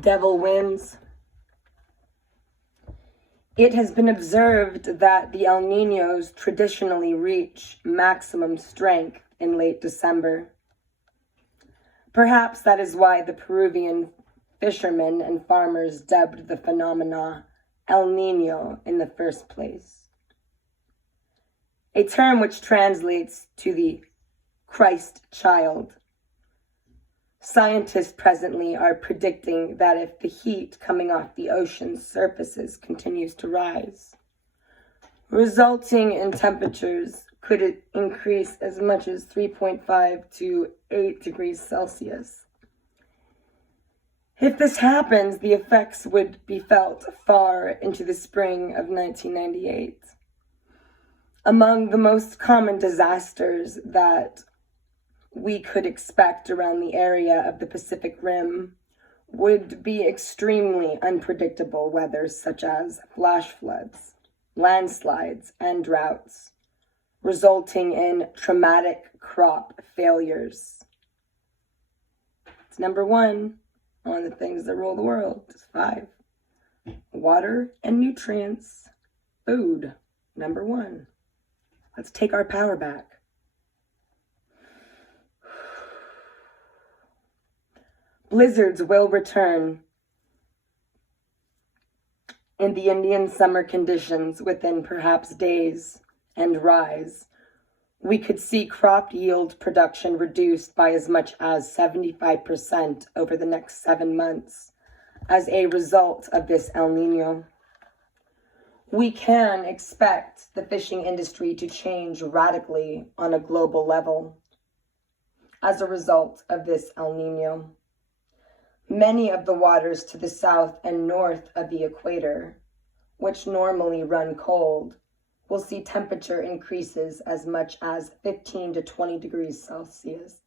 Devil winds. It has been observed that the El Niños traditionally reach maximum strength in late December. Perhaps that is why the Peruvian fishermen and farmers dubbed the phenomena El Niño in the first place, a term which translates to the Christ child. Scientists presently are predicting that if the heat coming off the ocean's surfaces continues to rise, resulting in temperatures could increase as much as 3.5 to 8 degrees Celsius. If this happens, the effects would be felt far into the spring of 1998. Among the most common disasters that we could expect around the area of the Pacific Rim would be extremely unpredictable weather, such as flash floods, landslides, and droughts, resulting in traumatic crop failures. It's number one on the things that rule the world. It's 5. Water and nutrients. Food, number 1. Let's take our power back. Blizzards will return in the Indian summer conditions within perhaps days and rise. We could see crop yield production reduced by as much as 75% over the next 7 months as a result of this El Niño. We can expect the fishing industry to change radically on a global level as a result of this El Niño. Many of the waters to the south and north of the equator, which normally run cold, will see temperature increases as much as 15 to 20 degrees Celsius.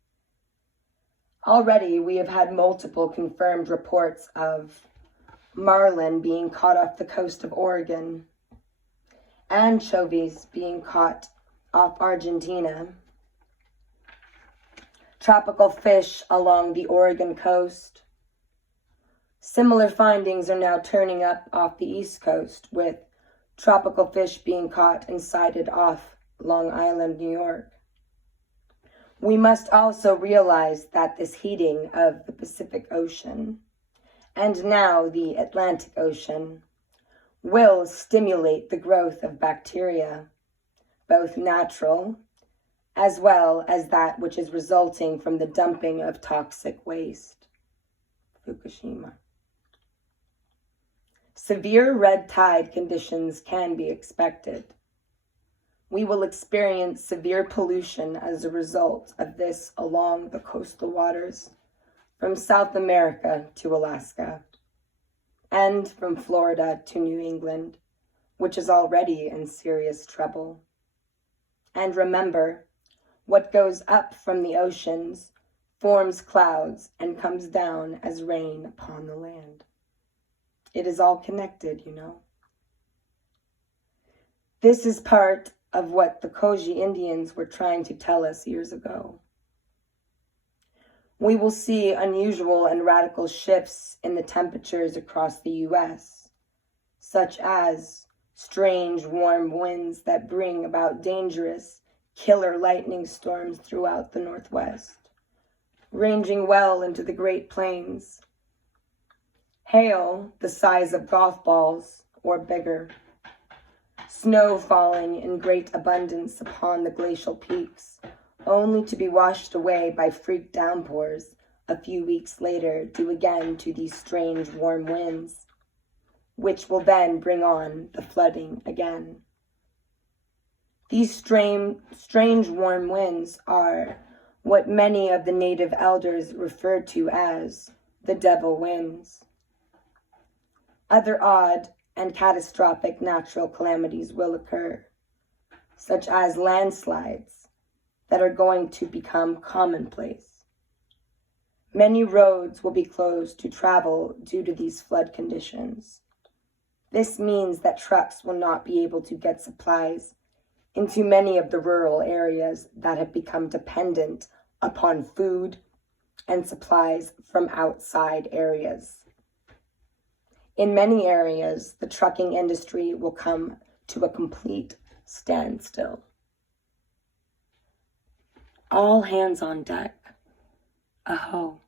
Already, we have had multiple confirmed reports of marlin being caught off the coast of Oregon, anchovies being caught off Argentina, tropical fish along the Oregon coast. Similar findings are now turning up off the East Coast, with tropical fish being caught and sighted off Long Island, New York. We must also realize that this heating of the Pacific Ocean, and now the Atlantic Ocean, will stimulate the growth of bacteria, both natural as well as that which is resulting from the dumping of toxic waste. Fukushima. Severe red tide conditions can be expected. We will experience severe pollution as a result of this along the coastal waters from South America to Alaska and from Florida to New England, which is already in serious trouble. And remember, what goes up from the oceans forms clouds and comes down as rain upon the land. It is all connected, you know. This is part of what the Koji Indians were trying to tell us years ago. We will see unusual and radical shifts in the temperatures across the U.S., such as strange warm winds that bring about dangerous killer lightning storms throughout the Northwest, ranging well into the Great Plains. Hail the size of golf balls or bigger. Snow falling in great abundance upon the glacial peaks, only to be washed away by freak downpours a few weeks later due again to these strange warm winds, which will then bring on the flooding again. These strange warm winds are what many of the native elders refer to as the devil winds. Other odd and catastrophic natural calamities will occur, such as landslides that are going to become commonplace. Many roads will be closed to travel due to these flood conditions. This means that trucks will not be able to get supplies into many of the rural areas that have become dependent upon food and supplies from outside areas. In many areas, the trucking industry will come to a complete standstill. All hands on deck. Aho.